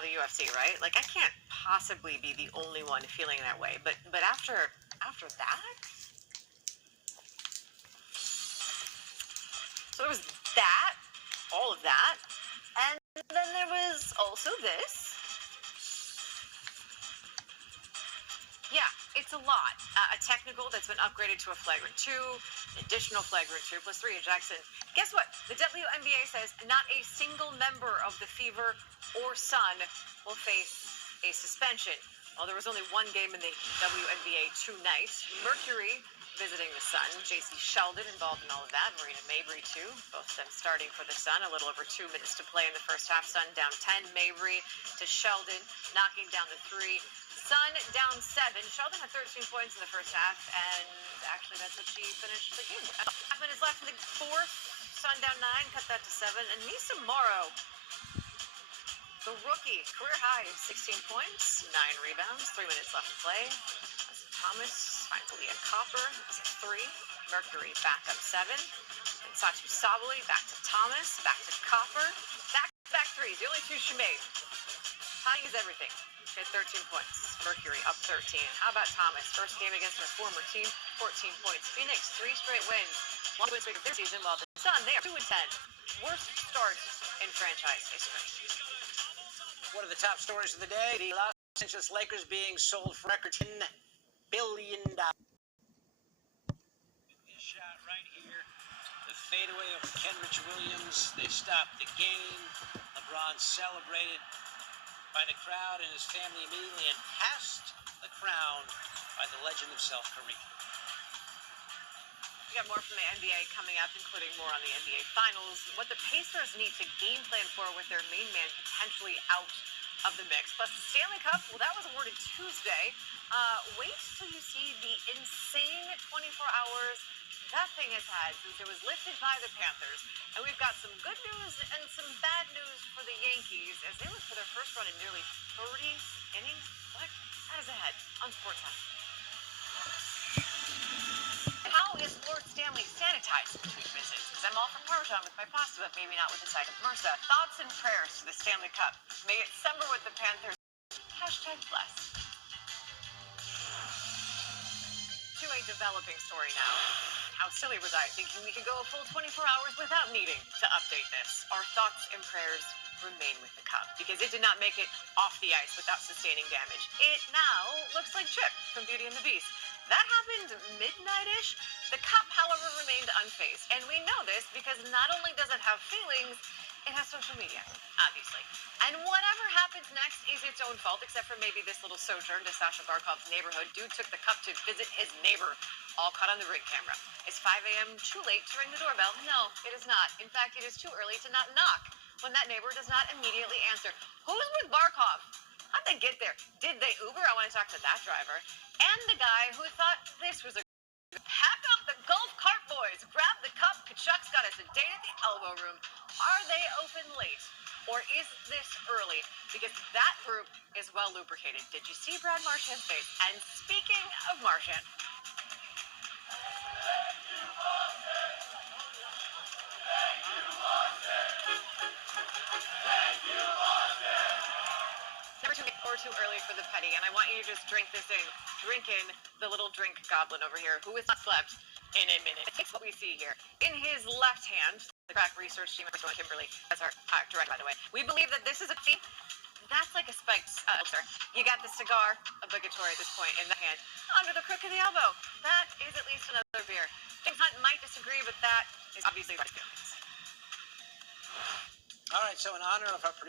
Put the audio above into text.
now the UFC, right? Like, I can't possibly be the only one feeling that way. But after that, so there was that, all of that, and then there was also this. Yeah, it's a lot. A technical that's been upgraded to a flagrant 2, an additional flagrant 2 plus 3 ejection. Guess what? The WNBA says not a single member of the Fever or Sun will face a suspension. Well, there was only one game in the WNBA tonight. Mercury visiting the Sun. J.C. Sheldon involved in all of that. Marina Mabrey, too. Both of them starting for the Sun. A little over 2 minutes to play in the first half. Sun down 10. Mabrey to Sheldon, knocking down the 3. Sun down 7. Sheldon had 13 points in the first half, and actually that's what she finished the game with. 5 minutes left in the fourth. Sun down 9, cut that to 7. And Nisa Morrow, the rookie, career high, 16 points, 9 rebounds, 3 minutes left to play. Thomas finds Leah Copper, is at 3. Mercury back up 7. And Sachi Sabali back to Thomas, back to Copper. Back threes, the only 2 she made. Tying is everything. She had 13 points. Mercury up 13. How about Thomas? First game against her former team, 14 points. Phoenix, 3 straight wins. One win streak of their season, while the Sun, they are 2-10. Worst start in franchise history. One of the top stories of the day, the Los Angeles Lakers being sold for a record $10 billion. This shot right here, the fadeaway of Kenrich Williams. They stopped the game. LeBron celebrated by the crowd, and his family immediately, and passed the crown by the legend himself, Kareem. We got more from the NBA coming up, including more on the NBA Finals, what the Pacers need to game plan for with their main man potentially out of the mix. Plus the Stanley Cup, well, that was awarded Tuesday. Wait till you see the insane 24 hours that thing has had since it was lifted by the Panthers. And we've got some good news and some bad news for the Yankees as they look for their first run in nearly 30 innings. What? That is ahead on Sports Time. How is Lord Stanley sanitized between visits? Because I'm all for Parmesan with my pasta, but maybe not with the side of MRSA. Thoughts and prayers to the Stanley Cup. May it summer with the Panthers. #bless. To a developing story now. How silly was I thinking we could go a full 24 hours without needing to update this? Our thoughts and prayers remain with the Cup because it did not make it off the ice without sustaining damage. It now looks like Chip from Beauty and the Beast. That happened midnight-ish. The Cup, however, remained unfazed. And we know this because not only does it have feelings, it has social media, obviously. And whatever happens next is its own fault, except for maybe this little sojourn to Sasha Barkov's neighborhood. Dude took the Cup to visit his neighbor, all caught on the ring camera. Is 5 a.m. too late to ring the doorbell? No, it is not. In fact, it is too early to not knock when that neighbor does not immediately answer. Who's with Barkov? How'd they get there? Did they Uber? I want to talk to that driver. And the guy who thought this was a pack up the golf cart, boys. Grab the Cup. Kachuk's got us a date at the Elbow Room. Are they open late? Or is this early? Because that group is well lubricated. Did you see Brad Marchand's face? And speaking of Marchand, never too late or too early for the petty. And I want you to just drink this in. Drink in the little drink goblin over here who has not slept in a minute. It's what we see here. In his left hand, the crack research team of Kimberly, that's our director, by the way. We believe that this is a theme. That's like a spiked ulcer. You got the cigar, obligatory at this point, in the hand. Under the crook of the elbow. That is at least another beer. James Hunt might disagree, but that is obviously right feelings. All right, so in honor of our producer,